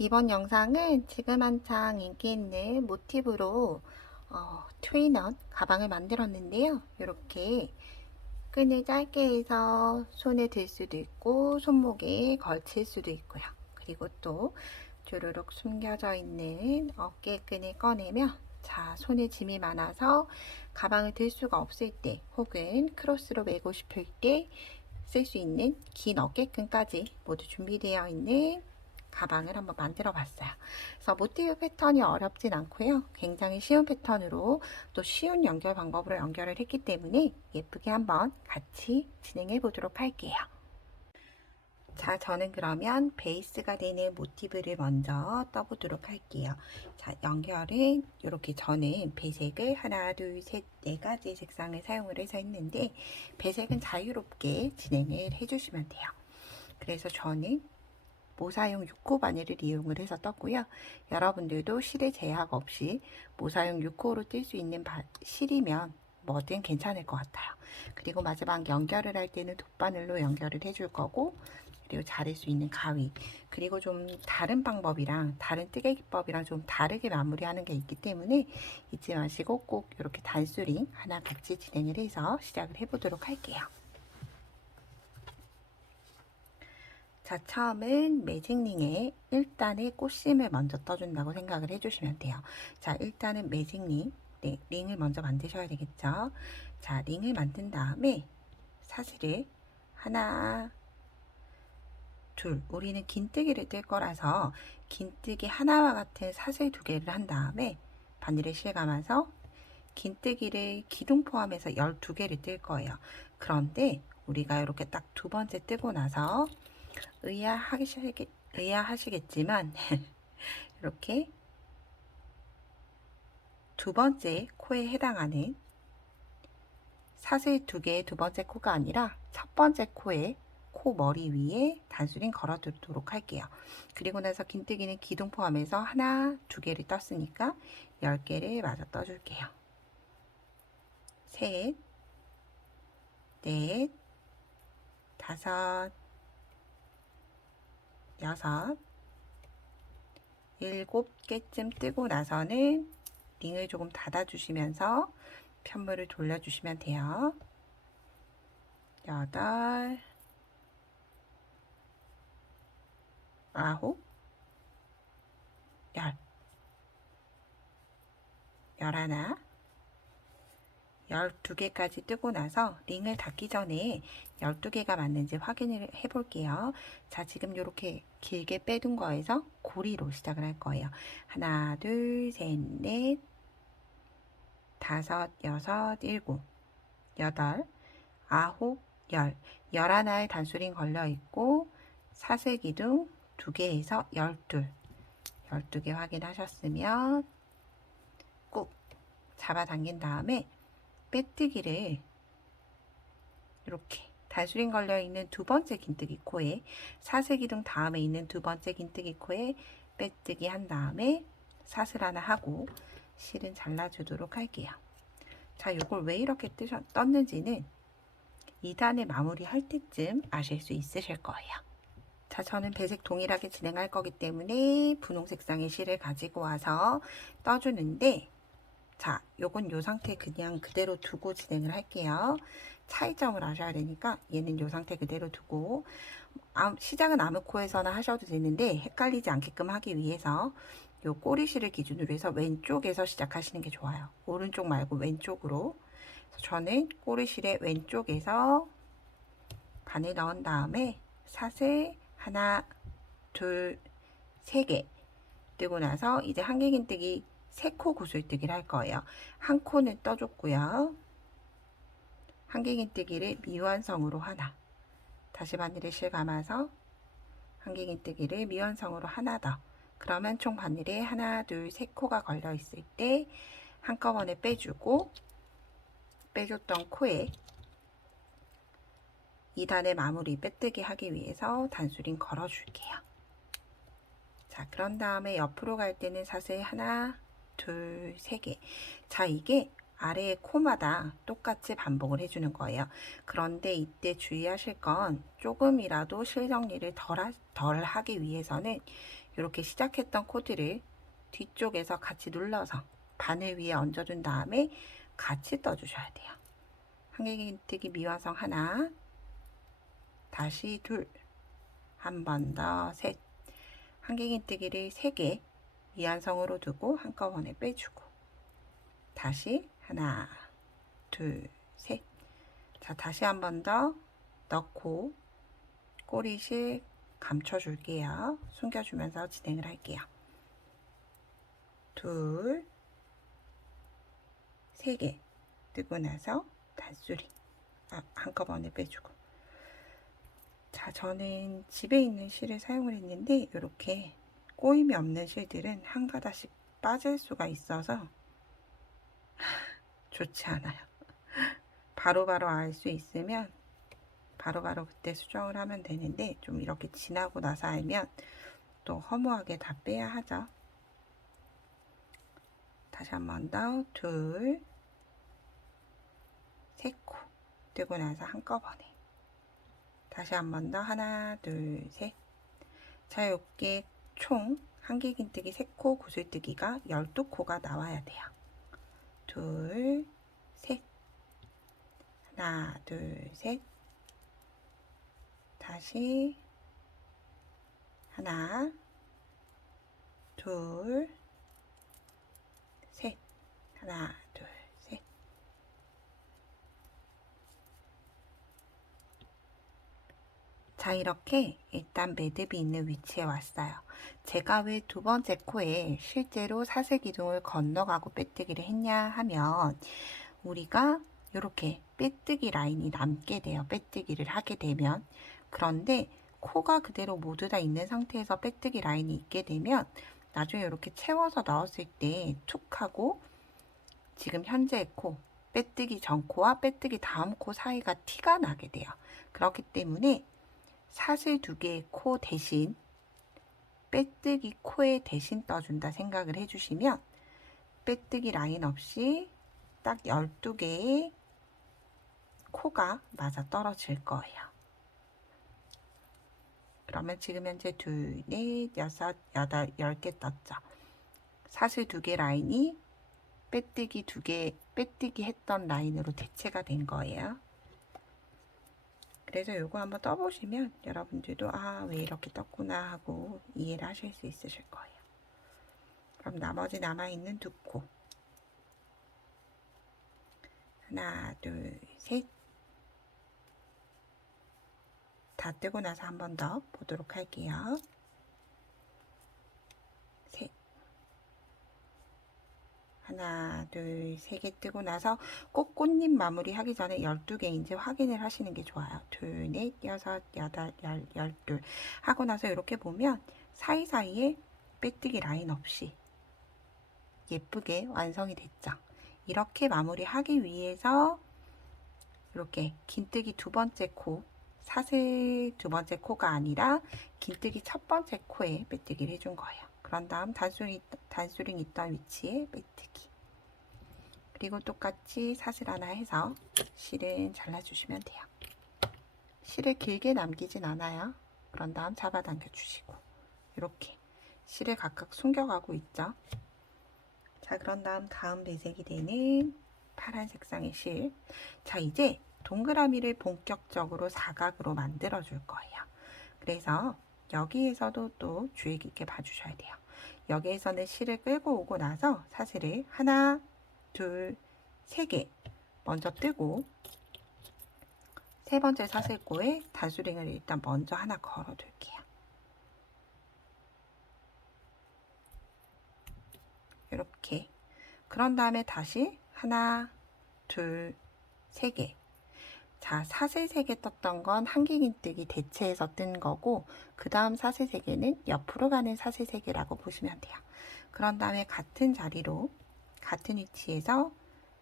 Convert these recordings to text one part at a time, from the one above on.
이번 영상은 지금 한창 인기 있는 모티브로 트윈원 가방을 만들었는데요. 이렇게 끈을 짧게 해서 손에 들 수도 있고 손목에 걸칠 수도 있고요. 그리고 또 주르륵 숨겨져 있는 어깨끈을 꺼내면 손에 짐이 많아서 가방을 들 수가 없을 때 혹은 크로스로 메고 싶을 때 쓸 수 있는 긴 어깨끈까지 모두 준비되어 있는 가방을 한번 만들어 봤어요. 그래서 모티브 패턴이 어렵진 않고요. 굉장히 쉬운 패턴으로 또 쉬운 연결 방법으로 연결을 했기 때문에 예쁘게 한번 같이 진행해 보도록 할게요. 자, 저는 그러면 베이스가 되는 모티브를 먼저 떠보도록 할게요. 자, 연결은 이렇게 저는 배색을 하나, 둘, 셋, 네 가지 색상을 사용을 해서 했는데 배색은 자유롭게 진행을 해주시면 돼요. 그래서 저는 모사용 6호 바늘을 이용을 해서 떴고요. 여러분들도 실에 제약 없이 모사용 6호로 뜰 수 있는 실이면 뭐든 괜찮을 것 같아요. 그리고 마지막 연결을 할 때는 돗바늘로 연결을 해줄 거고, 그리고 자를 수 있는 가위, 그리고 좀 다른 방법이랑 다른 뜨개 기법이랑 좀 다르게 마무리하는 게 있기 때문에 잊지 마시고 꼭 이렇게 단수링 하나 같이 진행을 해서 시작을 해보도록 할게요. 자, 처음은 매직링에 1단의 꽃심을 먼저 떠준다고 생각을 해주시면 돼요. 자, 일단은 매직링, 네, 링을 먼저 만드셔야 되겠죠. 자, 링을 만든 다음에 사슬을 하나, 둘, 우리는 긴뜨기를 뜰 거라서 긴뜨기 하나와 같은 사슬 두 개를 한 다음에 바늘에 실감아서 긴뜨기를 기둥 포함해서 12개를 뜰 거예요. 그런데 우리가 이렇게 딱 두 번째 뜨고 나서 의아하시겠지만 이렇게 두 번째 코에 해당하는 사슬 두 개의 두 번째 코가 아니라 첫 번째 코에 코 머리 위에 단수링 걸어두도록 할게요. 그리고 나서 긴뜨기는 기둥 포함해서 하나, 두 개를 떴으니까 10개를 마저 떠줄게요. 셋, 넷, 다섯, 여섯, 7개쯤 뜨고 나서는 링을 조금 닫아주시면서 편물을 돌려주시면 돼요. 8, 9, 10, 11, 12개까지 뜨고 나서 링을 닫기 전에 12개가 맞는지 확인을 해 볼게요. 자, 지금 이렇게 길게 빼둔 거에서 고리로 시작을 할 거예요. 하나, 둘, 셋, 넷, 다섯, 여섯, 일곱, 여덟, 아홉, 열, 11의 단수링 걸려 있고 사슬 기둥 2개에서 12개 확인하셨으면 꾹 잡아당긴 다음에 빼뜨기를 이렇게 단수링 걸려 있는 두 번째 긴뜨기 코에 사슬 기둥 다음에 있는 두 번째 긴뜨기 코에 빼뜨기 한 다음에 사슬 하나 하고 실은 잘라주도록 할게요. 자, 이걸 왜 이렇게 떴는지는 2단의 마무리 할 때쯤 아실 수 있으실 거예요. 자, 저는 배색 동일하게 진행할 거기 때문에 분홍 색상의 실을 가지고 와서 떠주는데, 자, 요건 요 상태 그냥 그대로 두고 진행을 할게요. 차이점을 아셔야 되니까 얘는 요 상태 그대로 두고 시작은 아무 코에서나 하셔도 되는데 헷갈리지 않게끔 하기 위해서 요 꼬리실을 기준으로 해서 왼쪽에서 시작하시는 게 좋아요. 오른쪽 말고 왼쪽으로. 저는 꼬리실의 왼쪽에서 바늘 넣은 다음에 사슬 하나, 둘, 세 개 뜨고 나서 이제 한길긴뜨기 3코 구슬뜨기를 할 거예요. 한 코는 떠줬고요. 한길긴뜨기를 미완성으로 하나, 다시 바늘에 실 감아서 한길긴뜨기를 미완성으로 하나 더, 그러면 총 바늘에 하나, 둘, 3코가 걸려 있을 때 한꺼번에 빼주고 빼줬던 코에 2단의 마무리 빼뜨기 하기 위해서 단수링 걸어줄게요. 자, 그런 다음에 옆으로 갈 때는 사슬 하나, 둘, 세 개. 자, 이게 아래의 코마다 똑같이 반복을 해주는 거예요. 그런데 이때 주의하실 건 조금이라도 실 정리를 덜 하기 위해서는 이렇게 시작했던 코드를 뒤쪽에서 같이 눌러서 바늘 위에 얹어준 다음에 같이 떠주셔야 돼요. 한길긴뜨기 미완성 하나, 다시 둘, 한 번 더 셋, 한길긴뜨기를 3개 미완성으로 두고 한꺼번에 빼주고 다시 하나, 둘, 셋. 자, 다시 한 번 더 넣고 꼬리실 감춰줄게요. 숨겨주면서 진행을 할게요. 둘, 3개 뜨고 나서 단수리 한꺼번에 빼주고. 자, 저는 집에 있는 실을 사용을 했는데 이렇게 꼬임이 없는 실들은 한 가닥씩 빠질 수가 있어서 좋지 않아요. 바로바로 알 수 있으면 바로바로 그때 수정을 하면 되는데 좀 이렇게 지나고 나서 알면 또 허무하게 다 빼야 하죠. 다시 한 번 더 둘, 3코 뜨고 나서 한꺼번에 다시 한 번 더 하나, 둘, 셋. 자, 이렇게 총 한길긴뜨기 3코, 구슬뜨기가 12코가 나와야 돼요. 둘, 셋. 하나, 둘, 셋. 다시 하나, 둘, 셋. 하나, 둘, 셋. 자, 이렇게 일단 매듭이 있는 위치에 왔어요. 제가 왜 두 번째 코에 실제로 사슬 기둥을 건너가고 빼뜨기를 했냐 하면 우리가 이렇게 빼뜨기 라인이 남게 돼요. 빼뜨기를 하게 되면. 그런데 코가 그대로 모두 다 있는 상태에서 빼뜨기 라인이 있게 되면 나중에 이렇게 채워서 넣었을 때 툭 하고 지금 현재의 코, 빼뜨기 전 코와 빼뜨기 다음 코 사이가 티가 나게 돼요. 그렇기 때문에 사슬 2개의 코 대신 빼뜨기 코에 대신 떠준다 생각을 해주시면 빼뜨기 라인 없이 딱 12개의 코가 맞아 떨어질 거예요. 그러면 지금 현재 2, 4, 6, 8, 10개 떴죠. 사슬 2개 라인이 빼뜨기 2개, 빼뜨기 했던 라인으로 대체가 된 거예요. 그래서 요거 한번 떠보시면 여러분들도 아, 왜 이렇게 떴구나 하고 이해를 하실 수 있으실 거예요. 그럼 나머지 남아있는 2코. 하나, 둘, 셋. 다 뜨고 나서 한 번 더 보도록 할게요. 셋. 하나, 둘, 3개 뜨고 나서 꼭 꽃잎 마무리 하기 전에 12개인지 확인을 하시는 게 좋아요. 둘, 넷, 여섯, 여덟, 12 하고 나서 이렇게 보면 사이사이에 빼뜨기 라인 없이 예쁘게 완성이 됐죠. 이렇게 마무리 하기 위해서 이렇게 긴뜨기 2번째 코, 사슬 2번째 코가 아니라 긴뜨기 1번째 코에 빼뜨기를 해준 거예요. 그런 다음 단수링 있던 위치에 빼뜨기. 그리고 똑같이 사슬 하나 해서 실은 잘라주시면 돼요. 실을 길게 남기진 않아요. 그런 다음 잡아당겨 주시고 이렇게 실을 각각 숨겨가고 있죠. 자, 그런 다음 배색이 되는 파란 색상의 실. 자, 이제 동그라미를 본격적으로 사각으로 만들어 줄 거예요. 그래서 여기에서도 또 주의 깊게 봐주셔야 돼요. 여기에서는 실을 끌고 오고 나서 사슬을 하나, 둘, 3개 먼저 뜨고 3번째 사슬코에 단수링을 일단 먼저 하나 걸어 둘게요. 이렇게. 그런 다음에 다시 하나, 둘, 3개. 자, 사슬 3개 떴던 건 한길긴뜨기 대체해서 뜬 거고 그 다음 사슬 3개는 옆으로 가는 사슬 3개라고 보시면 돼요. 그런 다음에 같은 자리로 같은 위치에서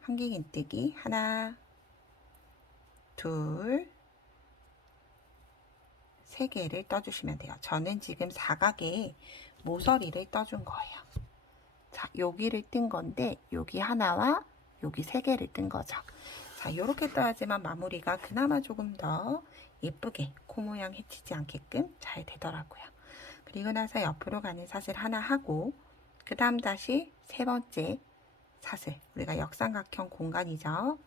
한길긴뜨기 하나, 둘, 3개를 떠주시면 돼요. 저는 지금 사각에 모서리를 떠준 거예요. 자, 여기를 뜬 건데 여기 하나와 여기 3개를 뜬 거죠. 자, 요렇게 떠야지만 마무리가 그나마 조금 더 예쁘게 코 모양 해치지 않게끔 잘 되더라고요. 그리고 나서 옆으로 가는 사슬 하나 하고 그 다음 다시 3번째 사슬, 우리가 역삼각형 공간이죠.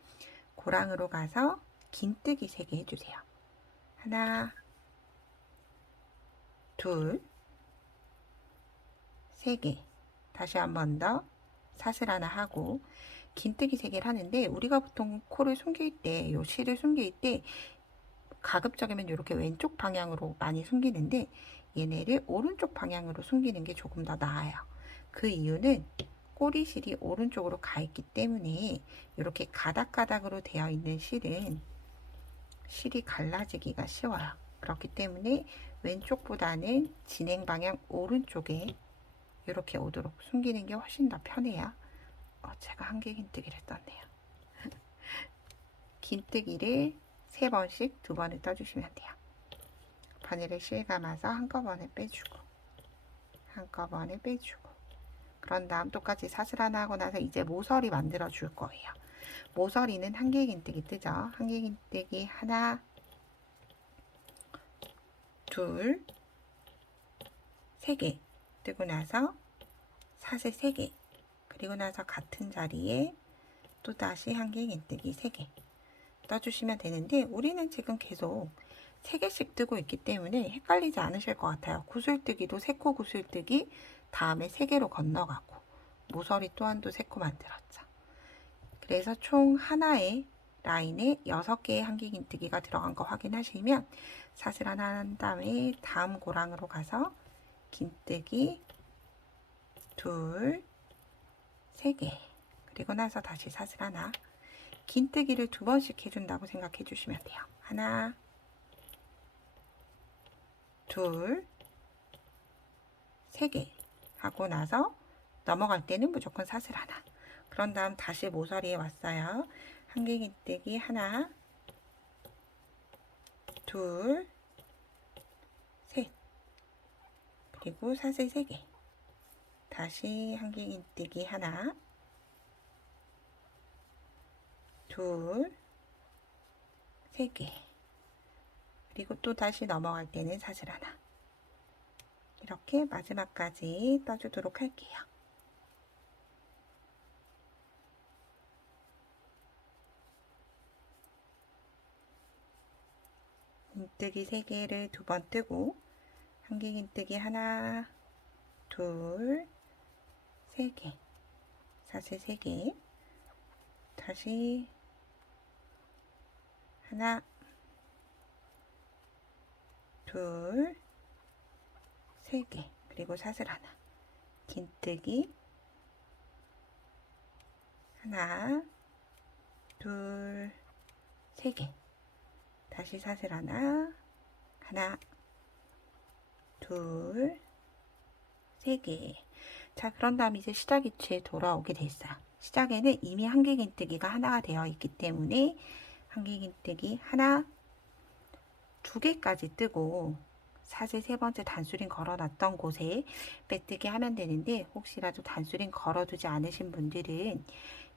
고랑으로 가서 긴뜨기 3개 해주세요. 하나, 둘, 3개. 다시 한 번 더 사슬 하나 하고 긴뜨기 3개를 하는데, 우리가 보통 코를 숨길 때, 요 실을 숨길 때 가급적이면 이렇게 왼쪽 방향으로 많이 숨기는데 얘네를 오른쪽 방향으로 숨기는 게 조금 더 나아요. 그 이유는 꼬리실이 오른쪽으로 가 있기 때문에 이렇게 가닥가닥으로 되어 있는 실은 실이 갈라지기가 쉬워요. 그렇기 때문에 왼쪽보다는 진행 방향 오른쪽에 이렇게 오도록 숨기는 게 훨씬 더 편해요. 제가 한개 긴뜨기를 떴네요. 긴뜨기를 3번씩 2번을 떠주시면 돼요. 바늘을 실감아서 한꺼번에 빼주고 한꺼번에 빼주고, 그런 다음 똑같이 사슬 하나 하고 나서 이제 모서리 만들어 줄 거예요. 모서리는 한개 긴뜨기 뜨죠. 한개 긴뜨기 하나, 둘, 3개 뜨고 나서 사슬 3개, 그리고 나서 같은 자리에 또다시 한개 긴뜨기 3개 떠주시면 되는데, 우리는 지금 계속 3개씩 뜨고 있기 때문에 헷갈리지 않으실 것 같아요. 구슬뜨기도 3코 구슬뜨기 다음에 3개로 건너가고, 모서리 또한도 3코 만들었죠. 그래서 총 하나의 라인에 6개의 한개 긴뜨기가 들어간 거 확인하시면 사슬 하나 한 다음에 다음 고랑으로 가서 긴뜨기 둘, 3개, 그리고 나서 다시 사슬 하나, 긴뜨기를 2번씩 해준다고 생각해 주시면 돼요. 하나, 둘, 3개 하고 나서 넘어갈 때는 무조건 사슬 하나. 그런 다음 다시 모서리에 왔어요. 한개 긴뜨기 하나, 둘, 셋, 그리고 사슬 3개. 다시 한개 긴뜨기 하나, 둘, 3개, 그리고 또 다시 넘어갈 때는 사슬 하나. 이렇게 마지막까지 떠주도록 할게요. 긴뜨기 3개를 2번 뜨고 한개 긴뜨기 하나, 둘, 3개, 사슬 3개, 다시 하나, 둘, 3개, 그리고 사슬 하나, 긴뜨기 하나, 둘, 3개, 다시 사슬 하나, 하나, 둘, 3개. 자, 그런 다음 이제 시작 위치에 돌아오게 됐어요. 시작에는 이미 한개 긴뜨기가 하나가 되어 있기 때문에 한개 긴뜨기 하나, 2개까지 뜨고 사슬 3번째 단수링 걸어놨던 곳에 빼뜨기 하면 되는데, 혹시라도 단수링 걸어두지 않으신 분들은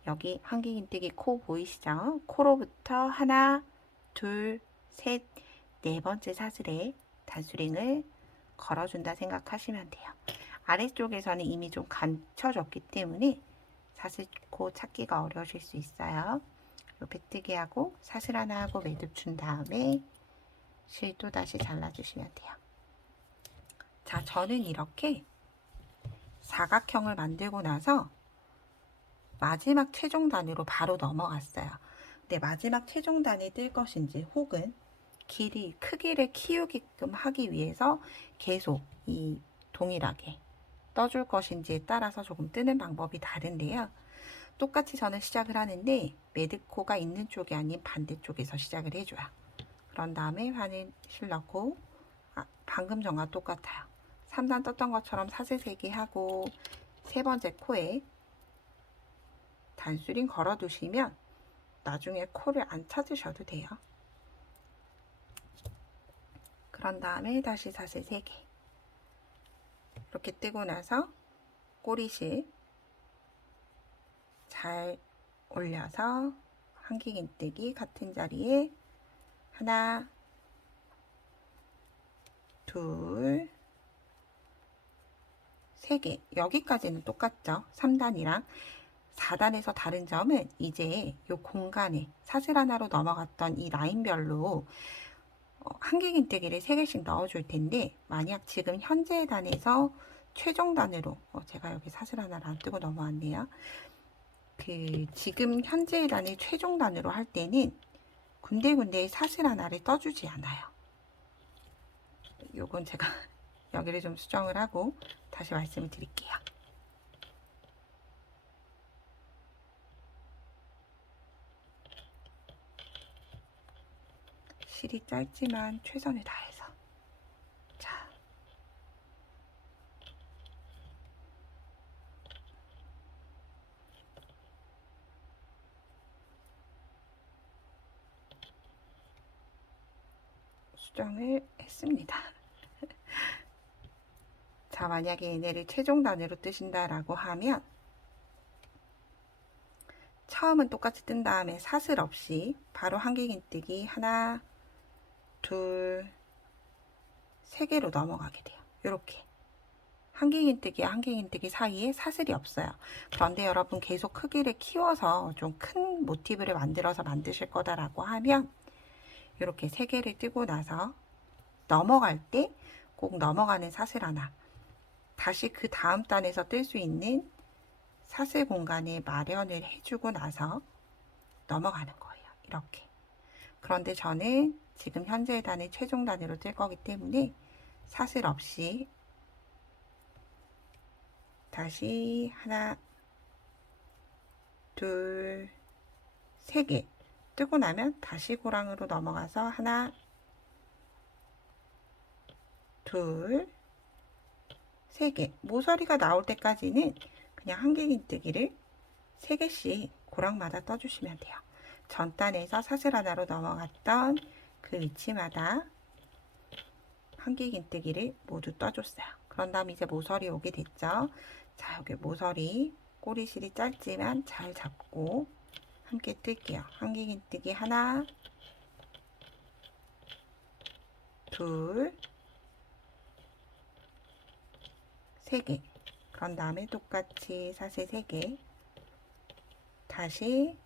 여기 한개 긴뜨기 코 보이시죠? 코로부터 하나, 둘, 셋, 4번째 사슬에 단수링을 걸어준다 생각하시면 돼요. 아래쪽에서는 이미 좀 감춰졌기 때문에 사슬코 찾기가 어려우실 수 있어요. 빼뜨기 하고 사슬 하나 하고 매듭 준 다음에 실 또 다시 잘라주시면 돼요. 자, 저는 이렇게 사각형을 만들고 나서 마지막 최종 단위로 바로 넘어갔어요. 근데 마지막 최종 단위 뜰 것인지 혹은 크기를 키우게끔 하기 위해서 계속 이 동일하게 떠줄 것인지에 따라서 조금 뜨는 방법이 다른데요. 똑같이 저는 시작을 하는데 매듭코가 있는 쪽이 아닌 반대쪽에서 시작을 해줘요. 그런 다음에 바늘 넣고 방금 전과 똑같아요. 3단 떴던 것처럼 사슬 3개 하고 3번째 코에 단수링 걸어 두시면 나중에 코를 안 찾으셔도 돼요. 그런 다음에 다시 사슬 3개 이렇게 뜨고 나서 꼬리실 잘 올려서 한길긴뜨기 같은 자리에 하나, 둘, 세 개. 여기까지는 똑같죠? 3단이랑 4단에서 다른 점은 이제 이 공간에 사슬 하나로 넘어갔던 이 라인별로 한길긴뜨기를 3개씩 넣어줄 텐데, 만약 지금 현재 단에서 최종 단으로 제가 여기 사슬 하나를 안 뜨고 넘어왔네요. 지금 현재 단의 최종 단으로 할 때는 군데군데 사슬 하나를 떠주지 않아요. 요건 제가 여기를 좀 수정을 하고 다시 말씀을 드릴게요. 실이 짧지만 최선을 다해서. 자, 수정을 했습니다. 자, 만약에 얘네를 최종 단위로 뜨신다라고 하면 처음은 똑같이 뜬 다음에 사슬 없이 바로 한길긴뜨기 하나, 둘, 세 개로 넘어가게 돼요. 이렇게 한길긴뜨기와 한길긴뜨기 사이에 사슬이 없어요. 그런데 여러분 계속 크기를 키워서 좀 큰 모티브를 만들어서 만드실 거다라고 하면 이렇게 세 개를 뜨고 나서 넘어갈 때 꼭 넘어가는 사슬 하나, 다시 그 다음 단에서 뜰 수 있는 사슬 공간에 마련을 해주고 나서 넘어가는 거예요. 이렇게. 그런데 저는 지금 현재 단의 최종 단위로 뜰 거기 때문에 사슬 없이 다시 하나, 둘, 세 개 뜨고 나면 다시 고랑으로 넘어가서 하나, 둘, 세 개. 모서리가 나올 때까지는 그냥 한길긴뜨기를 3개씩 고랑마다 떠주시면 돼요. 전단에서 사슬 하나로 넘어갔던 그 위치마다 한길긴뜨기를 모두 떠줬어요. 그런 다음 이제 모서리 오게 됐죠. 자, 여기 모서리 꼬리실이 짧지만 잘 잡고 함께 뜰게요. 한길긴뜨기 하나, 둘, 세 개. 그런 다음에 똑같이 사슬 3개. 다시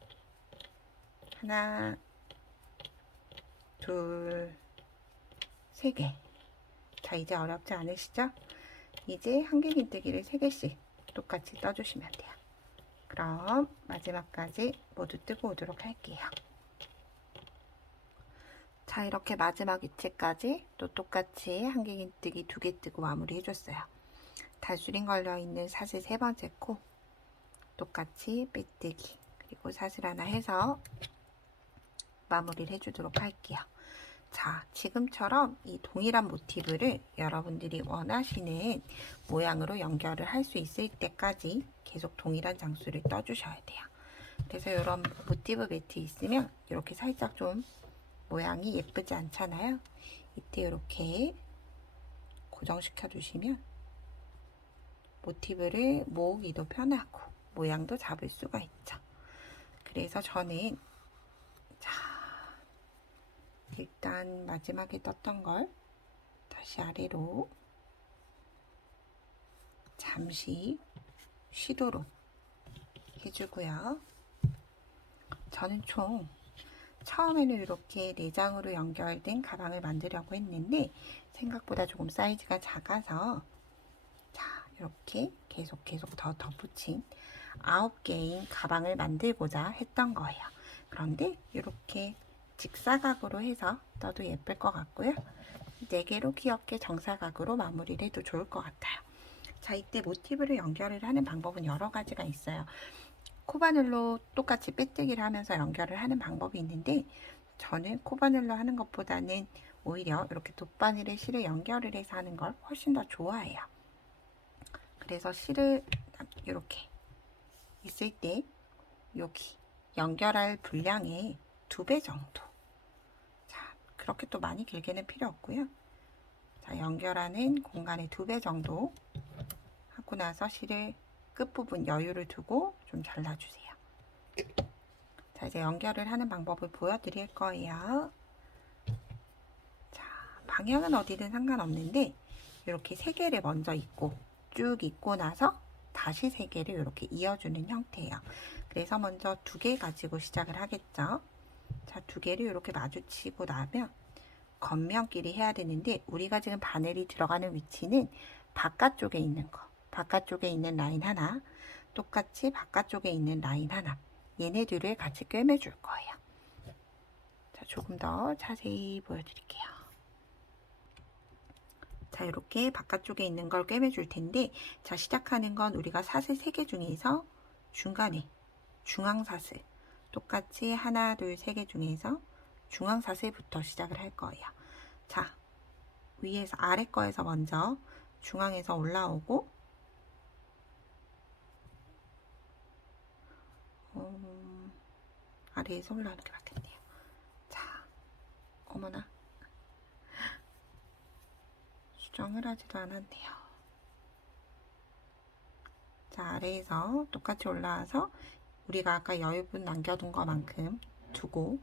하나, 둘, 세 개. 자, 이제 어렵지 않으시죠? 이제 한길긴뜨기를 3개씩 똑같이 떠주시면 돼요. 그럼 마지막까지 모두 뜨고 오도록 할게요. 자, 이렇게 마지막 위치까지 또 똑같이 한길긴뜨기 2개 뜨고 마무리 해줬어요. 달수링 걸려있는 사슬 3번째 코 똑같이 빼뜨기 그리고 사슬 하나 해서 마무리를 해주도록 할게요. 자, 지금처럼 이 동일한 모티브를 여러분들이 원하시는 모양으로 연결을 할 수 있을 때까지 계속 동일한 장수를 떠주셔야 돼요. 그래서 이런 모티브 매트 있으면 이렇게 살짝 좀 모양이 예쁘지 않잖아요. 이때 이렇게 고정시켜 주시면 모티브를 모으기도 편하고 모양도 잡을 수가 있죠. 그래서 저는 자, 일단 마지막에 떴던 걸 다시 아래로 잠시 쉬도록 해주고요. 저는 총 처음에는 이렇게 4장으로 연결된 가방을 만들려고 했는데 생각보다 조금 사이즈가 작아서 자, 이렇게 계속 더 덧붙인 9개인 가방을 만들고자 했던 거예요. 그런데 이렇게 직사각으로 해서 떠도 예쁠 것 같고요. 4개로 귀엽게 정사각으로 마무리를 해도 좋을 것 같아요. 자, 이때 모티브를 연결을 하는 방법은 여러 가지가 있어요. 코바늘로 똑같이 빼뜨기를 하면서 연결을 하는 방법이 있는데 저는 코바늘로 하는 것보다는 오히려 이렇게 돗바늘에 실을 연결을 해서 하는 걸 훨씬 더 좋아해요. 그래서 실을 이렇게 있을 때 여기 연결할 분량의 2배 정도. 자, 그렇게 또 많이 길게는 필요 없고요. 자, 연결하는 공간의 2배 정도 하고 나서 실을 끝부분 여유를 두고 좀 잘라주세요. 자, 이제 연결을 하는 방법을 보여드릴 거예요. 자, 방향은 어디든 상관없는데 이렇게 3개를 먼저 입고 쭉 입고 나서 다시 3개를 이렇게 이어주는 형태예요. 그래서 먼저 2개 가지고 시작을 하겠죠. 자, 2개를 이렇게 마주치고 나면 겉면끼리 해야 되는데 우리가 지금 바늘이 들어가는 위치는 바깥쪽에 있는 거, 바깥쪽에 있는 라인 하나, 똑같이 바깥쪽에 있는 라인 하나, 얘네들을 같이 꿰매줄 거예요. 자, 조금 더 자세히 보여드릴게요. 자, 이렇게 바깥쪽에 있는 걸 꿰매줄 텐데, 자, 시작하는 건 우리가 사슬 3개 중에서 중간에 중앙사슬, 똑같이 하나, 둘, 3개 중에서 중앙사슬부터 시작을 할 거예요. 자, 위에서 아래 거에서 먼저 중앙에서 올라오고 아래에서 올라오는 게 맞겠네요. 자, 어머나, 수정을 하지도 않았네요. 자, 아래에서 똑같이 올라와서 우리가 아까 여유분 남겨둔 것만큼 두고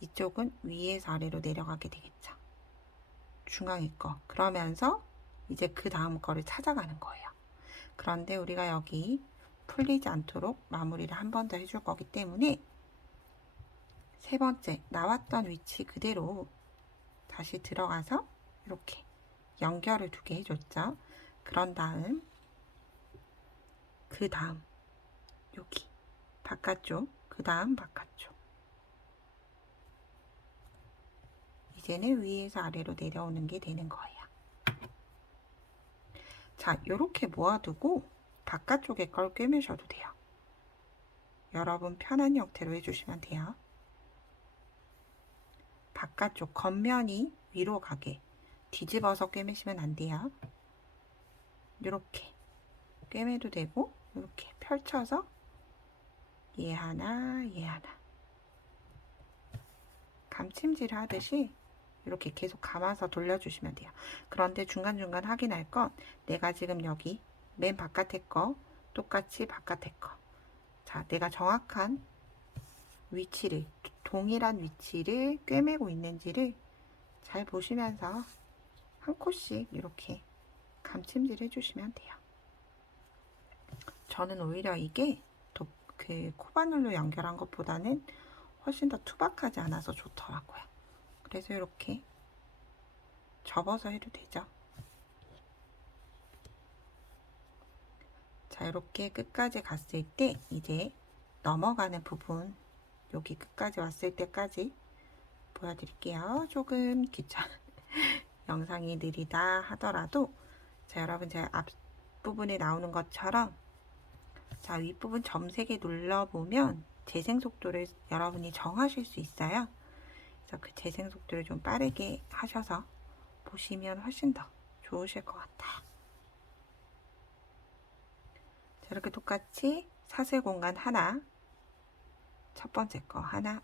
이쪽은 위에서 아래로 내려가게 되겠죠. 중앙에 거. 그러면서 이제 그 다음 거를 찾아가는 거예요. 그런데 우리가 여기 풀리지 않도록 마무리를 한 번 더 해줄 거기 때문에 3번째 나왔던 위치 그대로 다시 들어가서 이렇게 연결을 2개 해줬죠. 그런 다음 그 다음 여기 바깥쪽, 그 다음 바깥쪽. 이제는 위에서 아래로 내려오는 게 되는 거예요. 자, 요렇게 모아두고 바깥쪽에 걸 꿰매셔도 돼요. 여러분 편한 형태로 해주시면 돼요. 바깥쪽 겉면이 위로 가게 뒤집어서 꿰매시면 안 돼요. 요렇게 꿰매도 되고 이렇게 펼쳐서 얘 하나, 얘 하나 감침질 하듯이 이렇게 계속 감아서 돌려주시면 돼요. 그런데 중간중간 확인할 건 내가 지금 여기 맨 바깥에 거 똑같이 바깥에 거. 자, 내가 정확한 위치를 동일한 위치를 꿰매고 있는지를 잘 보시면서 한 코씩 이렇게 감침질 해주시면 돼요. 저는 오히려 이게 그 코바늘로 연결한 것보다는 훨씬 더 투박하지 않아서 좋더라고요. 그래서 이렇게 접어서 해도 되죠. 자, 이렇게 끝까지 갔을 때 이제 넘어가는 부분 여기 끝까지 왔을 때까지 보여드릴게요. 조금 귀찮은 영상이 느리다 하더라도 자, 여러분 제 앞부분에 나오는 것처럼 자, 윗부분 점 3개 눌러보면 재생 속도를 여러분이 정하실 수 있어요. 그래서 그 재생 속도를 좀 빠르게 하셔서 보시면 훨씬 더 좋으실 것 같아요. 자, 이렇게 똑같이 사슬 공간 하나, 첫 번째 거 하나,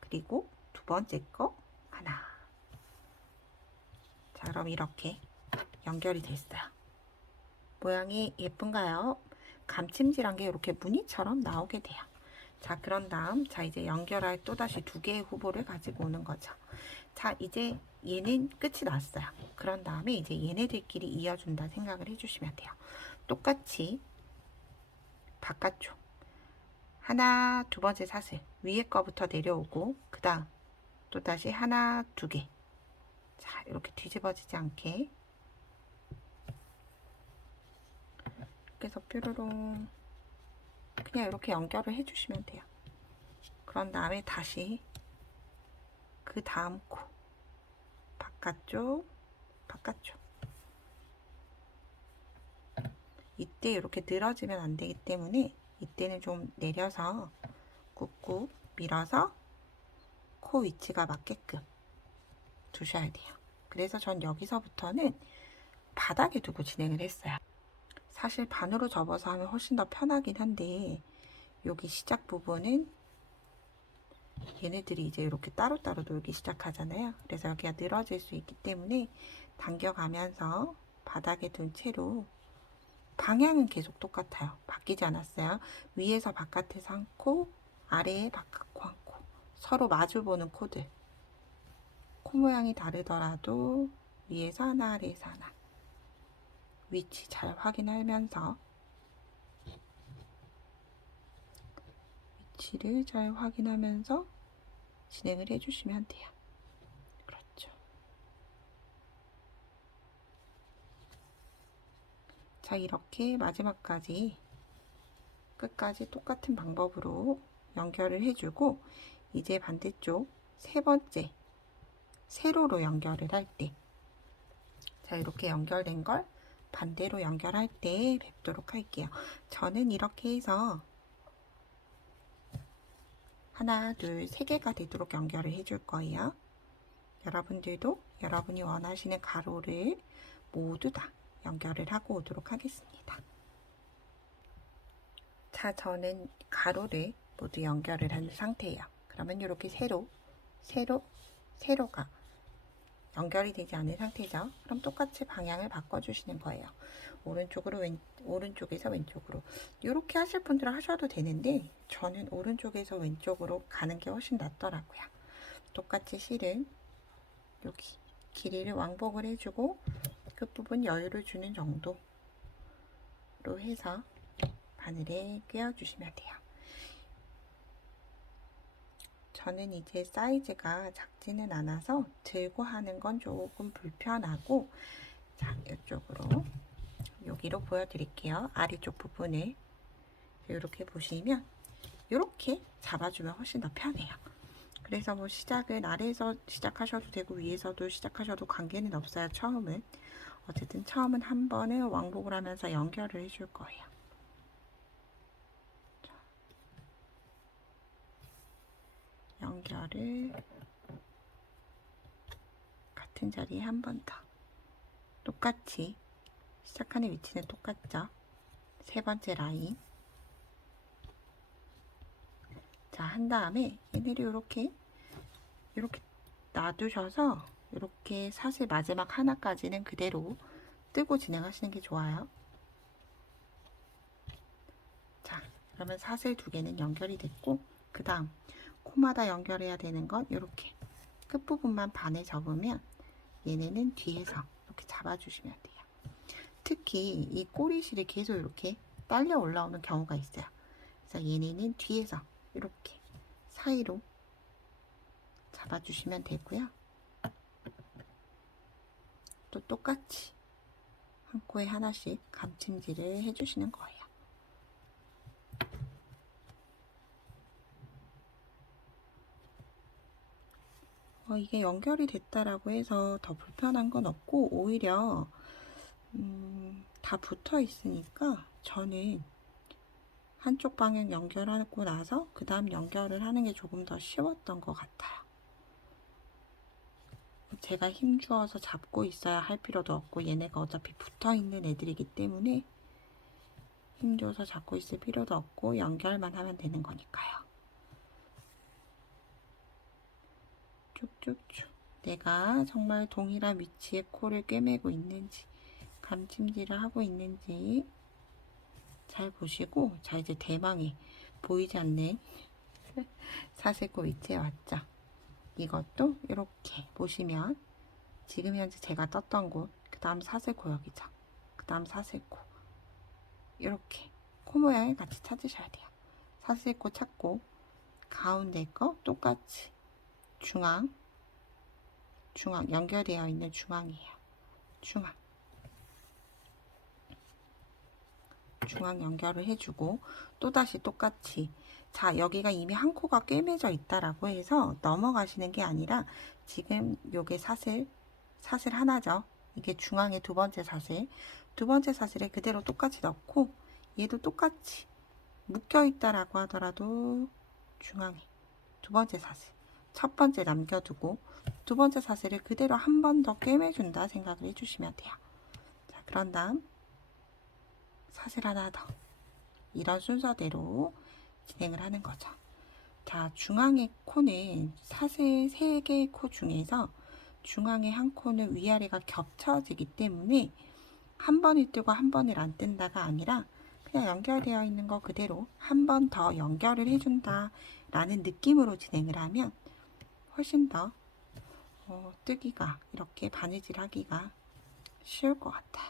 그리고 두 번째 거 하나. 자, 그럼 이렇게 연결이 됐어요. 모양이 예쁜가요? 감침질한 게 이렇게 무늬처럼 나오게 돼요. 자, 그런 다음 자, 이제 연결할 또다시 2개의 후보를 가지고 오는 거죠. 자, 이제 얘는 끝이 났어요. 그런 다음에 이제 얘네들끼리 이어준다 생각을 해주시면 돼요. 똑같이 바깥쪽 하나, 두 번째 사슬 위에 거부터 내려오고 그 다음 또다시 하나, 2개. 자, 이렇게 뒤집어지지 않게 그래서 뾰로롱 그냥 이렇게 연결을 해주시면 돼요. 그런 다음에 다시 그 다음 코 바깥쪽 바깥쪽 이때 이렇게 늘어지면 안 되기 때문에 이때는 좀 내려서 꾹꾹 밀어서 코 위치가 맞게끔 두셔야 돼요. 그래서 전 여기서부터는 바닥에 두고 진행을 했어요. 사실 반으로 접어서 하면 훨씬 더 편하긴 한데 여기 시작 부분은 얘네들이 이제 이렇게 따로따로 놀기 시작하잖아요. 그래서 여기가 늘어질 수 있기 때문에 당겨가면서 바닥에 둔 채로 방향은 계속 똑같아요. 바뀌지 않았어요. 위에서 바깥에서 한 코, 아래에 바깥 코 한 코. 서로 마주보는 코들. 코 모양이 다르더라도 위에서 하나, 아래에서 하나. 위치 잘 확인하면서 위치를 잘 확인하면서 진행을 해주시면 돼요. 그렇죠. 자, 이렇게 마지막까지 끝까지 똑같은 방법으로 연결을 해주고, 이제 반대쪽 세 번째 세로로 연결을 할 때, 자, 이렇게 연결된 걸 반대로 연결할 때 뵙도록 할게요. 저는 이렇게 해서 하나, 둘, 세 개가 되도록 연결을 해줄 거예요. 여러분들도 여러분이 원하시는 가로를 모두 다 연결을 하고 오도록 하겠습니다. 자, 저는 가로를 모두 연결을 한 상태예요. 그러면 이렇게 세로가 연결이 되지 않은 상태죠. 그럼 똑같이 방향을 바꿔주시는 거예요. 오른쪽에서 왼쪽으로. 이렇게 하실 분들은 하셔도 되는데, 저는 오른쪽에서 왼쪽으로 가는 게 훨씬 낫더라고요. 똑같이 실은 여기 길이를 왕복을 해주고 끝부분 여유를 주는 정도로 해서 바늘에 꿰어주시면 돼요. 저는 이제 사이즈가 작지는 않아서 들고 하는 건 조금 불편하고, 자, 이쪽으로 여기로 보여드릴게요. 아래쪽 부분을 이렇게 보시면 이렇게 잡아주면 훨씬 더 편해요. 그래서 뭐 시작은 아래에서 시작하셔도 되고 위에서도 시작하셔도 관계는 없어요. 처음은 어쨌든 처음은 한 번에 왕복을 하면서 연결을 해줄 거예요. 연결을 같은 자리에 한 번 더 똑같이 시작하는 위치는 똑같죠. 세 번째 라인. 자, 한 다음에 얘네를 이렇게 놔두셔서 이렇게 사슬 마지막 하나까지는 그대로 뜨고 진행하시는 게 좋아요. 자, 그러면 사슬 두 개는 연결이 됐고, 그 다음 코마다 연결해야 되는 건 이렇게 끝부분만 반을 접으면 얘네는 뒤에서 이렇게 잡아주시면 돼요. 특히 이 꼬리실이 계속 이렇게 딸려 올라오는 경우가 있어요. 그래서 얘네는 뒤에서 이렇게 사이로 잡아주시면 되고요. 또 똑같이 한 코에 하나씩 감침질을 해주시는 거예요. 이게 연결이 됐다라고 해서 더 불편한 건 없고, 오히려 다 붙어 있으니까 저는 한쪽 방향 연결하고 나서 그 다음 연결을 하는 게 조금 더 쉬웠던 것 같아요. 제가 힘주어서 잡고 있어야 할 필요도 없고, 얘네가 어차피 붙어 있는 애들이기 때문에 힘줘서 잡고 있을 필요도 없고 연결만 하면 되는 거니까요. 쭉쭉쭉 내가 정말 동일한 위치에 코를 꿰매고 있는지, 감침질을 하고 있는지 잘 보시고, 자, 이제 대망의 보이지 않는 사슬코 위치에 왔죠. 이것도 이렇게 보시면 지금 현재 제가 떴던 곳, 그 다음 사슬코 여기죠. 그 다음 사슬코, 이렇게 코 모양을 같이 찾으셔야 돼요. 사슬코 찾고 가운데 거 똑같이 중앙 연결되어 있는 중앙이에요. 중앙 연결을 해주고, 또다시 똑같이, 자, 여기가 이미 한 코가 꿰매져 있다라고 해서 넘어가시는 게 아니라, 지금 요게 사슬 하나죠. 이게 중앙의 두 번째 사슬에 그대로 똑같이 넣고, 얘도 똑같이 묶여 있다라고 하더라도 중앙에 두 번째 사슬, 첫 번째 남겨두고 두 번째 사슬을 그대로 한 번 더 꿰매준다 생각을 해주시면 돼요. 자, 그런 다음 사슬 하나 더, 이런 순서대로 진행을 하는 거죠. 자, 중앙의 코는 사슬 3개의 코 중에서 중앙의 한 코는 위아래가 겹쳐지기 때문에 한 번을 뜨고 한 번을 안 뜬다가 아니라 그냥 연결되어 있는 거 그대로 한 번 더 연결을 해준다 라는 느낌으로 진행을 하면 훨씬 더 뜨기가, 이렇게 바느질 하기가 쉬울 것 같아.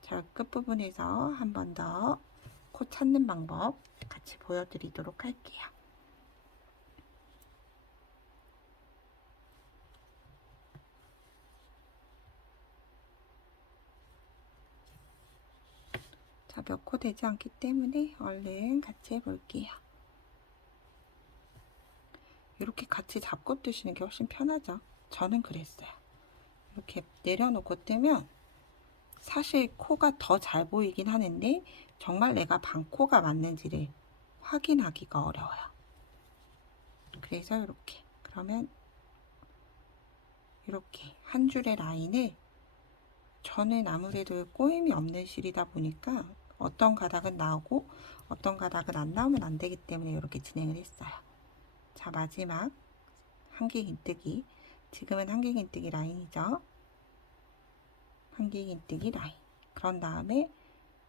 자, 끝부분에서 한 번 더 코 찾는 방법 같이 보여드리도록 할게요. 자, 몇 코 되지 않기 때문에 얼른 같이 해볼게요. 이렇게 같이 잡고 뜨시는 게 훨씬 편하죠. 저는 그랬어요. 이렇게 내려놓고 뜨면 사실 코가 더 잘 보이긴 하는데 정말 내가 반코가 맞는지를 확인하기가 어려워요. 그래서 이렇게, 그러면 이렇게 한 줄의 라인을, 저는 아무래도 꼬임이 없는 실이다 보니까 어떤 가닥은 나오고 어떤 가닥은 안 나오면 안 되기 때문에 이렇게 진행을 했어요. 자, 마지막 한길긴뜨기. 지금은 한길긴뜨기 라인이죠. 한길긴뜨기 라인. 그런 다음에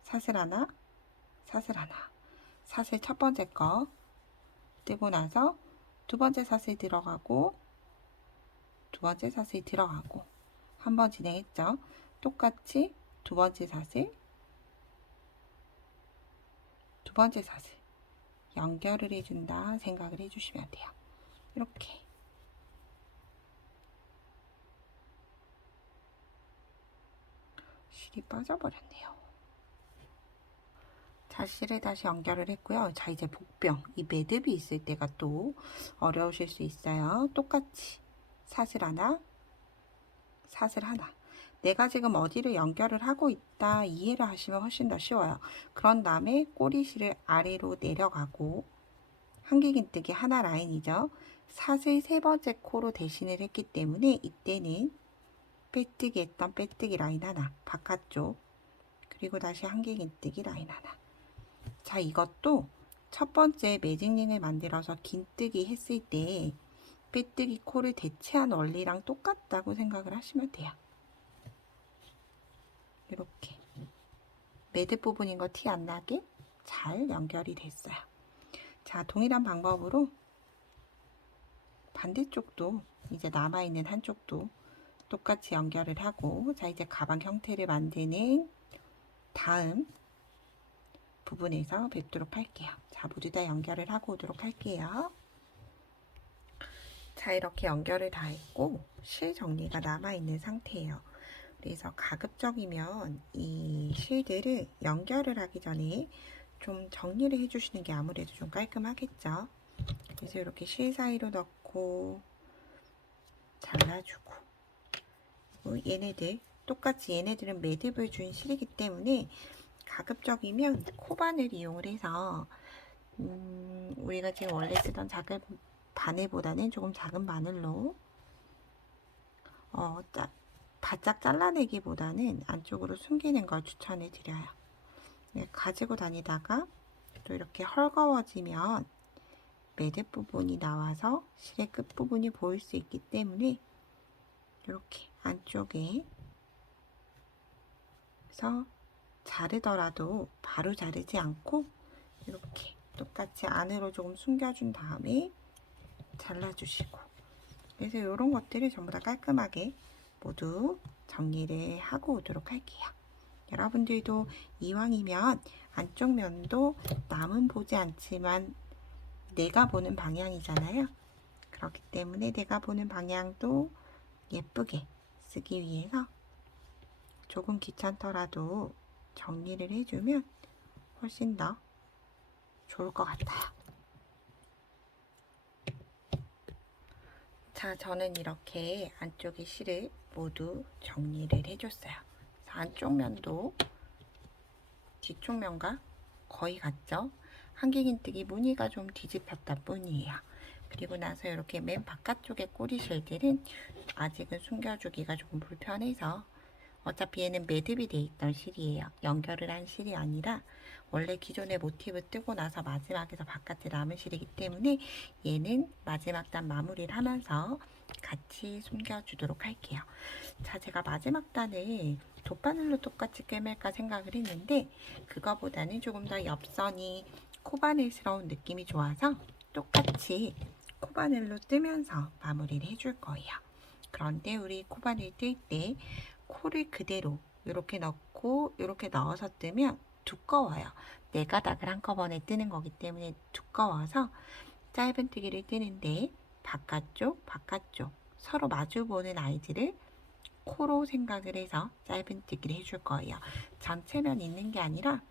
사슬 하나, 사슬 하나. 사슬 첫 번째 거 뜨고 나서 두 번째 사슬 들어가고, 두 번째 사슬 들어가고, 한 번 진행했죠. 똑같이 두 번째 사슬, 두 번째 사슬 연결을 해준다 생각을 해주시면 돼요. 이렇게. 실이 빠져버렸네요. 자, 실을 다시 연결을 했고요. 자, 이제 복병, 이 매듭이 있을 때가 또 어려우실 수 있어요. 똑같이 사슬 하나, 사슬 하나. 내가 지금 어디를 연결을 하고 있다 이해를 하시면 훨씬 더 쉬워요. 그런 다음에 꼬리실을 아래로 내려가고, 한길긴뜨기 하나 라인이죠. 사슬 세 번째 코로 대신을 했기 때문에 이때는 빼뜨기 했던 빼뜨기 라인 하나, 바깥쪽, 그리고 다시 한길긴뜨기 라인 하나. 자, 이것도 첫 번째 매직링을 만들어서 긴뜨기 했을 때 빼뜨기 코를 대체한 원리랑 똑같다고 생각을 하시면 돼요. 이렇게 매듭 부분인 거 티 안 나게 잘 연결이 됐어요. 자, 동일한 방법으로 반대쪽도, 이제 남아있는 한쪽도 똑같이 연결을 하고, 자, 이제 가방 형태를 만드는 다음 부분에서 뵙도록 할게요. 자, 모두 다 연결을 하고 오도록 할게요. 자, 이렇게 연결을 다 했고 실 정리가 남아있는 상태예요. 그래서 가급적이면 이 실들을 연결을 하기 전에 좀 정리를 해주시는 게 아무래도 좀 깔끔하겠죠. 그래서 이렇게 실 사이로 넣고 잘라주고, 그리고 얘네들 똑같이, 얘네들은 매듭을 준 실이기 때문에 가급적이면 코바늘 이용을 해서 우리가 지금 원래 쓰던 작은 바늘보다는 조금 작은 바늘로 바짝 잘라내기보다는 안쪽으로 숨기는 걸 추천해 드려요. 가지고 다니다가 또 이렇게 헐거워지면 매듭 부분이 나와서 실의 끝부분이 보일 수 있기 때문에 이렇게 안쪽에 서 자르더라도 바로 자르지 않고 이렇게 똑같이 안으로 조금 숨겨준 다음에 잘라주시고, 그래서 이런 것들을 전부 다 깔끔하게 모두 정리를 하고 오도록 할게요. 여러분들도 이왕이면 안쪽 면도 남은 보지 않지만 내가 보는 방향이잖아요. 그렇기 때문에 내가 보는 방향도 예쁘게 쓰기 위해서 조금 귀찮더라도 정리를 해주면 훨씬 더 좋을 것 같아요. 자, 저는 이렇게 안쪽의 실을 모두 정리를 해줬어요. 안쪽 면도 뒤쪽 면과 거의 같죠? 한길긴뜨기 무늬가 좀 뒤집혔다 뿐이에요. 그리고 나서 이렇게 맨 바깥쪽의 꼬리실들은 아직은 숨겨주기가 조금 불편해서, 어차피 얘는 매듭이 돼 있던 실이에요. 연결을 한 실이 아니라 원래 기존의 모티브 뜨고 나서 마지막에서 바깥에 남은 실이기 때문에 얘는 마지막 단 마무리를 하면서 같이 숨겨주도록 할게요. 자, 제가 마지막 단을 돗바늘로 똑같이 꿰맬까 생각을 했는데 그거보다는 조금 더 옆선이 코바늘스러운 느낌이 좋아서 똑같이 코바늘로 뜨면서 마무리를 해줄 거예요. 그런데 우리 코바늘 뜰 때 코를 그대로 이렇게 넣고 이렇게 넣어서 뜨면 두꺼워요. 네 가닥을 한꺼번에 뜨는 거기 때문에 두꺼워서 짧은뜨기를 뜨는데 바깥쪽, 바깥쪽 서로 마주보는 아이들을 코로 생각을 해서 짧은뜨기를 해줄 거예요. 전체면 있는 게 아니라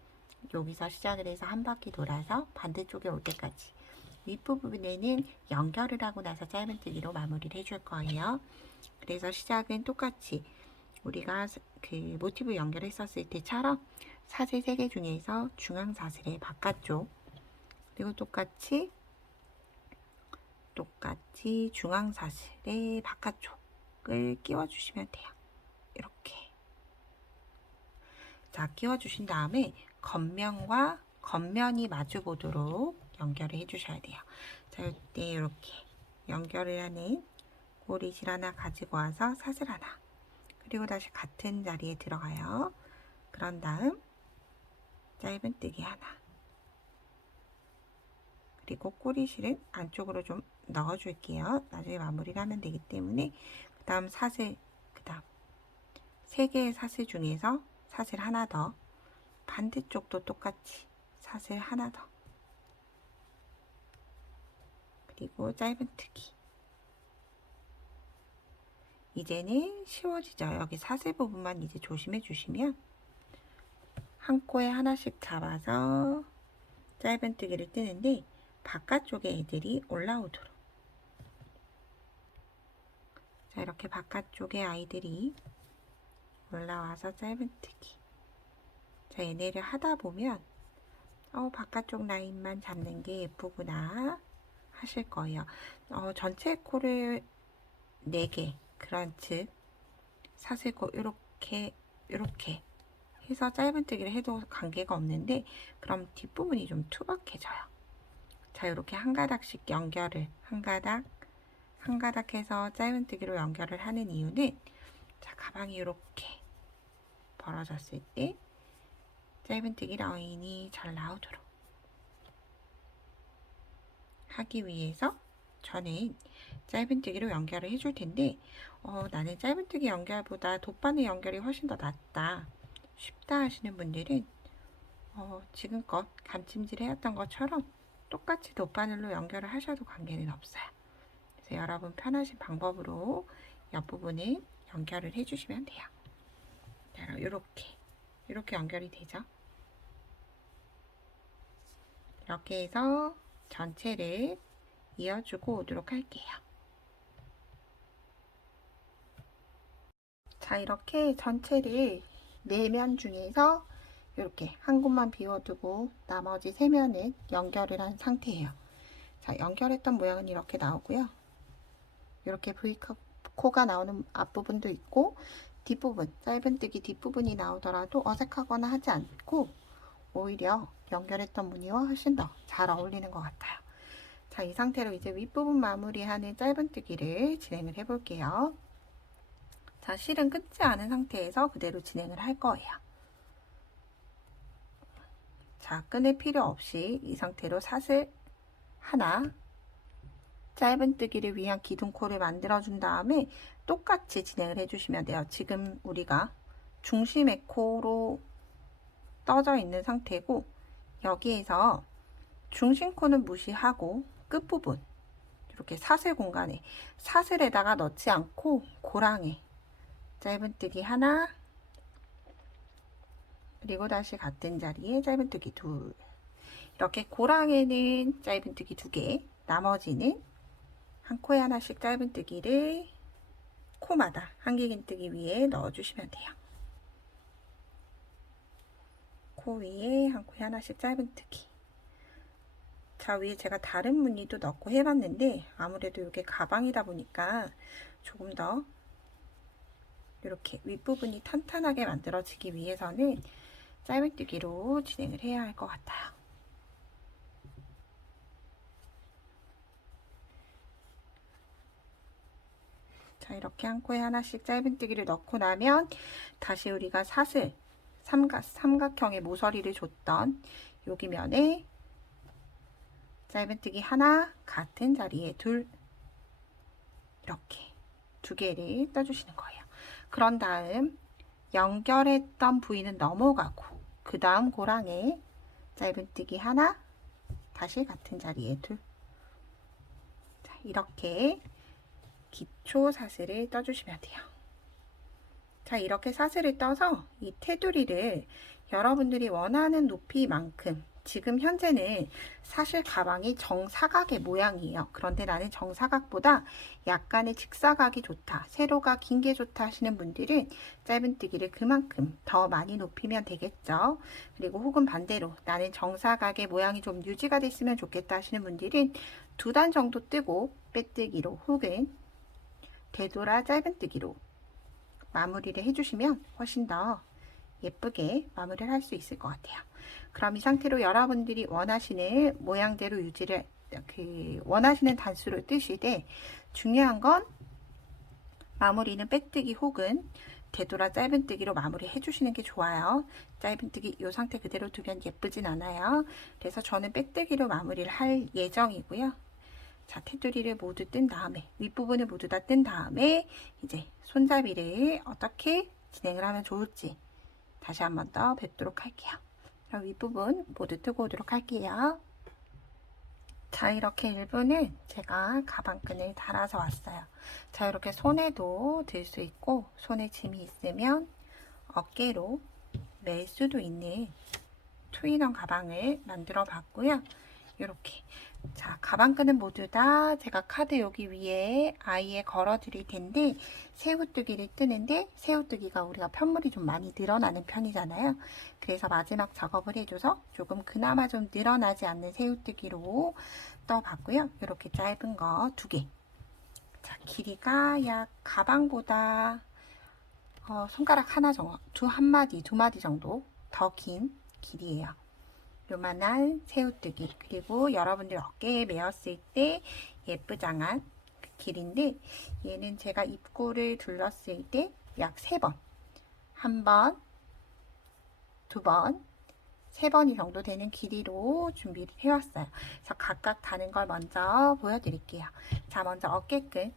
여기서 시작을 해서 한 바퀴 돌아서 반대쪽에 올 때까지 윗부분에는 연결을 하고 나서 짧은뜨기로 마무리를 해줄 거예요. 그래서 시작은 똑같이 우리가 그 모티브 연결했었을 때처럼 사슬 3개 중에서 중앙 사슬의 바깥쪽 그리고 똑같이 중앙 사슬의 바깥쪽을 끼워주시면 돼요. 이렇게. 자, 끼워주신 다음에 겉면과 겉면이 마주 보도록 연결을 해주셔야 돼요. 자, 이때 이렇게 연결을 하는 고리실 하나 가지고 와서 사슬 하나. 그리고 다시 같은 자리에 들어가요. 그런 다음 짧은뜨기 하나. 그리고 꼬리실은 안쪽으로 좀 넣어줄게요. 나중에 마무리를 하면 되기 때문에 그 다음 사슬, 그 다음 3개의 사슬 중에서 사슬 하나 더 반대쪽도 똑같이 사슬 하나 더 그리고 짧은뜨기 이제는 쉬워지죠. 여기 사슬 부분만 이제 조심해 주시면 한 코에 하나씩 잡아서 짧은뜨기를 뜨는데 바깥쪽에 애들이 올라오도록 자 이렇게 바깥쪽에 아이들이 올라와서 짧은뜨기 자 얘네를 하다 보면 바깥쪽 라인만 잡는 게 예쁘구나 하실 거예요. 전체 코를 4개 그런 즉 사슬코 이렇게 해서 짧은뜨기를 해도 관계가 없는데 그럼 뒷부분이 좀 투박해져요. 자 이렇게 한 가닥씩 연결을 한 가닥 해서 짧은뜨기로 연결을 하는 이유는 자 가방이 이렇게 벌어졌을 때 짧은뜨기 라인이 잘 나오도록 하기 위해서 저는 짧은뜨기로 연결을 해줄 텐데 나는 짧은뜨기 연결보다 돗바늘 연결이 훨씬 더 낫다 쉽다 하시는 분들은 지금껏 감침질 해왔던 것처럼 똑같이 돗바늘로 연결을 하셔도 관계는 없어요. 그래서 여러분 편하신 방법으로 옆부분에 연결을 해주시면 돼요. 이렇게 연결이 되죠. 이렇게 해서 전체를 이어주고 오도록 할게요. 자 이렇게 전체를 4면 중에서 이렇게 한 곳만 비워두고 나머지 3면은 연결을 한 상태예요. 자 연결했던 모양은 이렇게 나오고요. 이렇게 V코가 나오는 앞부분도 있고 뒷부분 짧은뜨기 뒷부분이 나오더라도 어색하거나 하지 않고 오히려 연결했던 무늬와 훨씬 더 잘 어울리는 것 같아요. 자, 이 상태로 이제 윗부분 마무리하는 짧은뜨기를 진행을 해 볼게요. 자, 실은 끊지 않은 상태에서 그대로 진행을 할 거예요. 자, 끊을 필요 없이 이 상태로 사슬 하나 짧은뜨기를 위한 기둥코를 만들어 준 다음에 똑같이 진행을 해 주시면 돼요. 지금 우리가 중심의 코로 떠져 있는 상태고 여기에서 중심코는 무시하고 끝부분 이렇게 사슬 공간에 사슬에다가 넣지 않고 고랑에 짧은뜨기 하나 그리고 다시 같은 자리에 짧은뜨기 둘 이렇게 고랑에는 짧은뜨기 2개 나머지는 한 코에 하나씩 짧은뜨기를 코마다 한길긴뜨기 위에 넣어주시면 돼요. 코 위에 한 코에 하나씩 짧은뜨기 자 위에 제가 다른 무늬도 넣고 해봤는데 아무래도 이게 가방이다 보니까 조금 더 이렇게 윗부분이 탄탄하게 만들어지기 위해서는 짧은뜨기로 진행을 해야 할 것 같아요. 자, 이렇게 한 코에 하나씩 짧은뜨기를 넣고 나면 다시 우리가 사슬 삼각형의 모서리를 줬던 여기 면에 짧은뜨기 하나, 같은 자리에 둘, 이렇게 두 개를 떠주시는 거예요. 그런 다음 연결했던 부위는 넘어가고 그 다음 고랑에 짧은뜨기 하나, 다시 같은 자리에 둘. 자, 이렇게 기초 사슬을 떠주시면 돼요. 자, 이렇게 사슬을 떠서 이 테두리를 여러분들이 원하는 높이만큼, 지금 현재는 사실 가방이 정사각의 모양이에요. 그런데 나는 정사각보다 약간의 직사각이 좋다, 세로가 긴 게 좋다 하시는 분들은 짧은뜨기를 그만큼 더 많이 높이면 되겠죠. 그리고 혹은 반대로 나는 정사각의 모양이 좀 유지가 됐으면 좋겠다 하시는 분들은 두 단 정도 뜨고 빼뜨기로 혹은 되돌아 짧은뜨기로 마무리를 해주시면 훨씬 더 예쁘게 마무리를 할 수 있을 것 같아요. 그럼 이 상태로 여러분들이 원하시는 모양대로 유지를 원하시는 단수로 뜨시되, 중요한 건 마무리는 빼뜨기 혹은 되돌아 짧은뜨기로 마무리 해주시는 게 좋아요. 짧은뜨기 이 상태 그대로 두면 예쁘진 않아요. 그래서 저는 빼뜨기로 마무리를 할 예정이고요. 자, 테두리를 모두 뜬 다음에, 윗부분을 모두 다 뜬 다음에 이제 손잡이를 어떻게 진행을 하면 좋을지 다시 한 번 더 뵙도록 할게요. 그럼 윗부분 모두 뜨고 오도록 할게요. 자, 이렇게 1부는 제가 가방끈을 달아서 왔어요. 자, 이렇게 손에도 들 수 있고 손에 짐이 있으면 어깨로 멜 수도 있는 투인원 가방을 만들어 봤고요. 이렇게, 자, 가방끈은 모두 다 제가 카드 여기 위에 아이에 걸어 드릴 텐데, 새우뜨기를 뜨는데 새우뜨기가 우리가 편물이 좀 많이 늘어나는 편이잖아요. 그래서 마지막 작업을 해줘서 조금 그나마 좀 늘어나지 않는 새우뜨기로 떠봤고요. 이렇게 짧은 거 2개. 자, 길이가 약 가방보다 손가락 하나 정도, 한 마디, 2마디 정도 더 긴 길이에요. 요만한 새우뜨기, 그리고 여러분들 어깨에 메었을 때 예쁘장한 그 길인데, 얘는 제가 입구를 둘렀을 때 약 3번, 한 번, 2번, 3번이 정도 되는 길이로 준비를 해왔어요. 그래서 각각 다는 걸 먼저 보여드릴게요. 자, 먼저 어깨끈.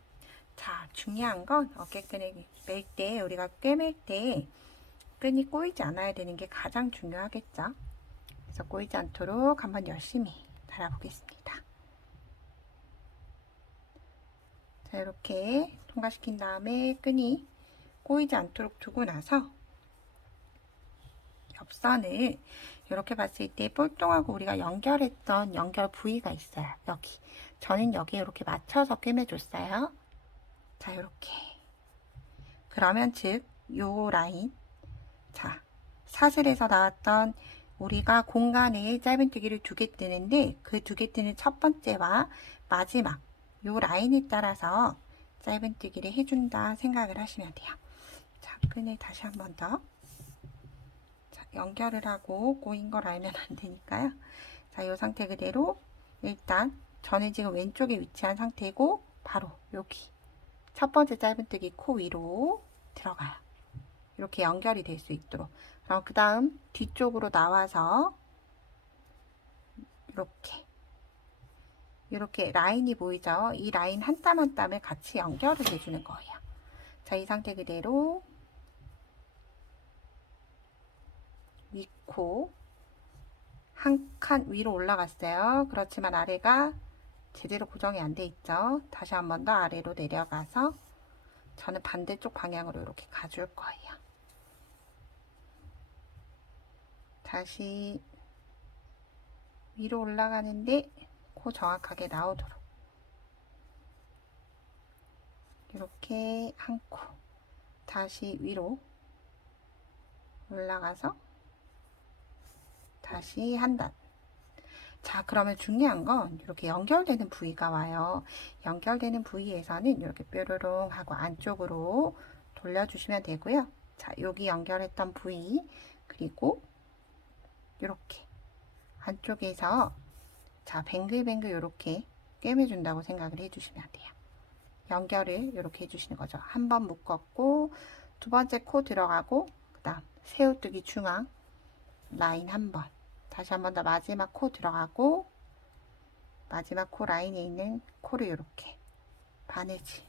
자, 중요한 건 어깨끈을 멜 때, 우리가 꿰맬 때 끈이 꼬이지 않아야 되는 게 가장 중요하겠죠. 그래서 꼬이지 않도록 한번 열심히 달아보겠습니다. 자, 이렇게 통과시킨 다음에 끈이 꼬이지 않도록 두고 나서 옆선을 이렇게 봤을 때 볼통하고 우리가 연결했던 연결 부위가 있어요. 여기. 저는 여기에 이렇게 맞춰서 꿰매줬어요. 자, 이렇게. 그러면 즉, 요 라인. 자, 사슬에서 나왔던 우리가 공간에 짧은뜨기를 2개 뜨는데 그 2개 뜨는 첫 번째와 마지막 요 라인에 따라서 짧은뜨기를 해준다 생각을 하시면 돼요. 자, 끈을 다시 한 번 더. 자, 연결을 하고 꼬인 걸 알면 안 되니까요. 자, 이 상태 그대로 일단 저는 지금 왼쪽에 위치한 상태고 바로 여기 첫 번째 짧은뜨기 코 위로 들어가요. 이렇게 연결이 될 수 있도록. 그럼 그 다음 뒤쪽으로 나와서 이렇게 라인이 보이죠? 이 라인 한 땀 한 땀을 같이 연결을 해주는 거예요. 자, 이 상태 그대로 윗코 한 칸 위로 올라갔어요. 그렇지만 아래가 제대로 고정이 안 돼 있죠? 다시 한 번 더 아래로 내려가서 저는 반대쪽 방향으로 이렇게 가줄 거예요. 다시 위로 올라가는데 코 정확하게 나오도록 이렇게 한 코 다시 위로 올라가서 다시 한 단. 자, 그러면 중요한 건 이렇게 연결되는 부위가 와요. 연결되는 부위에서는 이렇게 뾰로롱 하고 안쪽으로 돌려주시면 되고요. 자, 여기 연결했던 부위 그리고 이렇게 안쪽에서 자, 뱅글뱅글 이렇게 꿰매준다고 생각을 해주시면 돼요. 연결을 이렇게 해주시는 거죠. 한 번 묶었고 두 번째 코 들어가고 그 다음 새우뜨기 중앙 라인 한 번, 다시 한 번 더 마지막 코 들어가고 마지막 코 라인에 있는 코를 이렇게 바느질.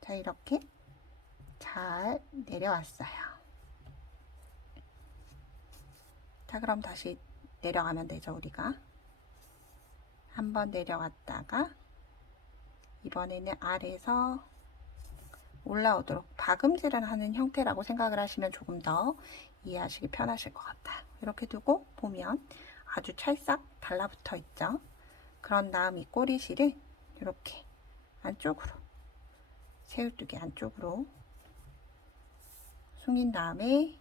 자, 이렇게 잘 내려왔어요. 자, 그럼 다시 내려가면 되죠. 우리가 한번 내려갔다가 이번에는 아래에서 올라오도록 박음질을 하는 형태라고 생각을 하시면 조금 더 이해하시기 편하실 것 같아요. 이렇게 두고 보면 아주 찰싹 달라붙어 있죠. 그런 다음 이 꼬리실을 이렇게 안쪽으로 새우뜨기 안쪽으로 숨긴 다음에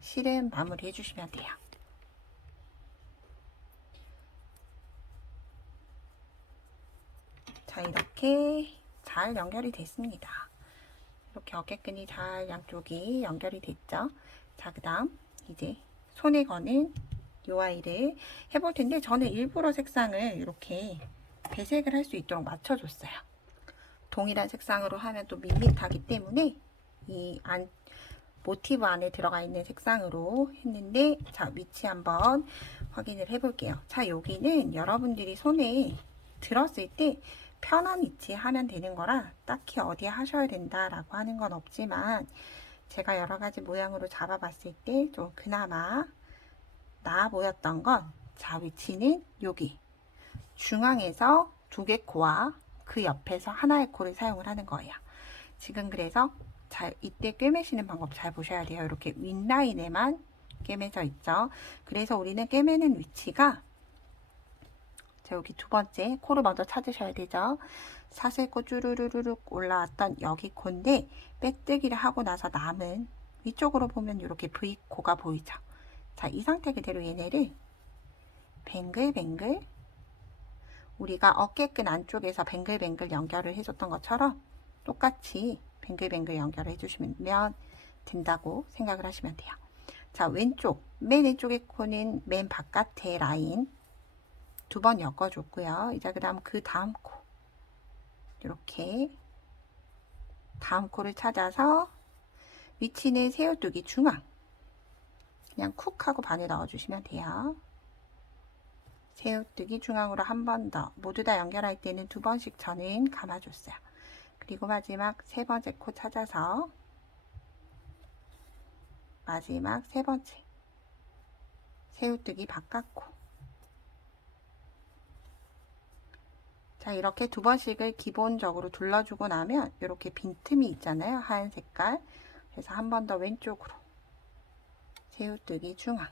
실은 마무리 해주시면 돼요. 자, 이렇게 잘 연결이 됐습니다. 이렇게 어깨끈이 잘 양쪽이 연결이 됐죠. 자, 그 다음 이제 손에 거는 요 아이를 해볼 텐데 저는 일부러 색상을 이렇게 배색을 할 수 있도록 맞춰줬어요. 동일한 색상으로 하면 또 밋밋하기 때문에 이 모티브 안에 들어가 있는 색상으로 했는데, 자, 위치 한번 확인을 해 볼게요. 자, 여기는 여러분들이 손에 들었을 때 편한 위치에 하면 되는 거라 딱히 어디에 하셔야 된다라고 하는 건 없지만, 제가 여러 가지 모양으로 잡아봤을 때 좀 그나마 나아 보였던 건, 자, 위치는 여기 중앙에서 두 개 코와 그 옆에서 하나의 코를 사용을 하는 거예요. 지금 그래서 잘 이때 꿰매시는 방법 잘 보셔야 돼요. 이렇게 윗라인에만 꿰매져 있죠. 그래서 우리는 꿰매는 위치가, 자, 여기 두 번째 코를 먼저 찾으셔야 되죠. 사슬코 쭈루루룩 올라왔던 여기 코인데 빼뜨기를 하고 나서 남은 위쪽으로 보면 이렇게 V코가 보이죠. 자, 이 상태 그대로 얘네를 뱅글뱅글, 우리가 어깨끈 안쪽에서 뱅글뱅글 연결을 해줬던 것처럼 똑같이 뱅글뱅글 연결을 해주시면 된다고 생각을 하시면 돼요. 자, 왼쪽, 맨 왼쪽의 코는 맨 바깥에 라인 두 번 엮어줬고요. 이제 그 다음 코, 이렇게 다음 코를 찾아서 위치는 새우뜨기 중앙, 그냥 쿡 하고 반을 넣어주시면 돼요. 새우뜨기 중앙으로 한 번 더, 모두 다 연결할 때는 두 번씩 저는 감아줬어요. 그리고 마지막 세 번째 코 찾아서 마지막 세 번째 새우뜨기 바깥코. 자, 이렇게 두 번씩을 기본적으로 둘러주고 나면 이렇게 빈틈이 있잖아요. 하얀 색깔. 그래서 한 번 더 왼쪽으로 새우뜨기 중앙,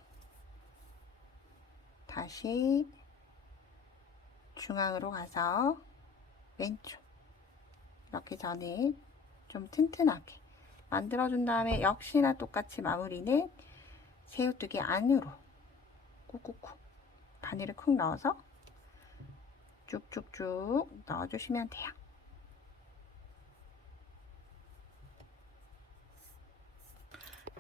다시 중앙으로 가서 왼쪽, 이렇게 저는 좀 튼튼하게 만들어준 다음에 역시나 똑같이 마무리는 새우뜨기 안으로 꾹꾹꾹 바늘을 쿡 넣어서 쭉쭉쭉 넣어주시면 돼요.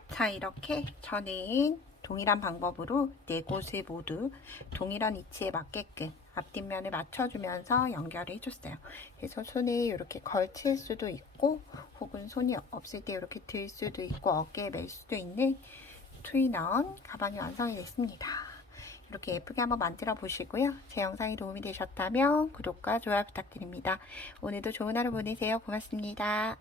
자, 이렇게 저는 동일한 방법으로 네 곳을 모두 동일한 위치에 맞게끔 앞뒷면을 맞춰주면서 연결을 해줬어요. 그래서 손에 이렇게 걸칠 수도 있고, 혹은 손이 없을 때 이렇게 들 수도 있고, 어깨에 멜 수도 있는 트윈원 가방이 완성이 됐습니다. 이렇게 예쁘게 한번 만들어 보시고요. 제 영상이 도움이 되셨다면 구독과 좋아요 부탁드립니다. 오늘도 좋은 하루 보내세요. 고맙습니다.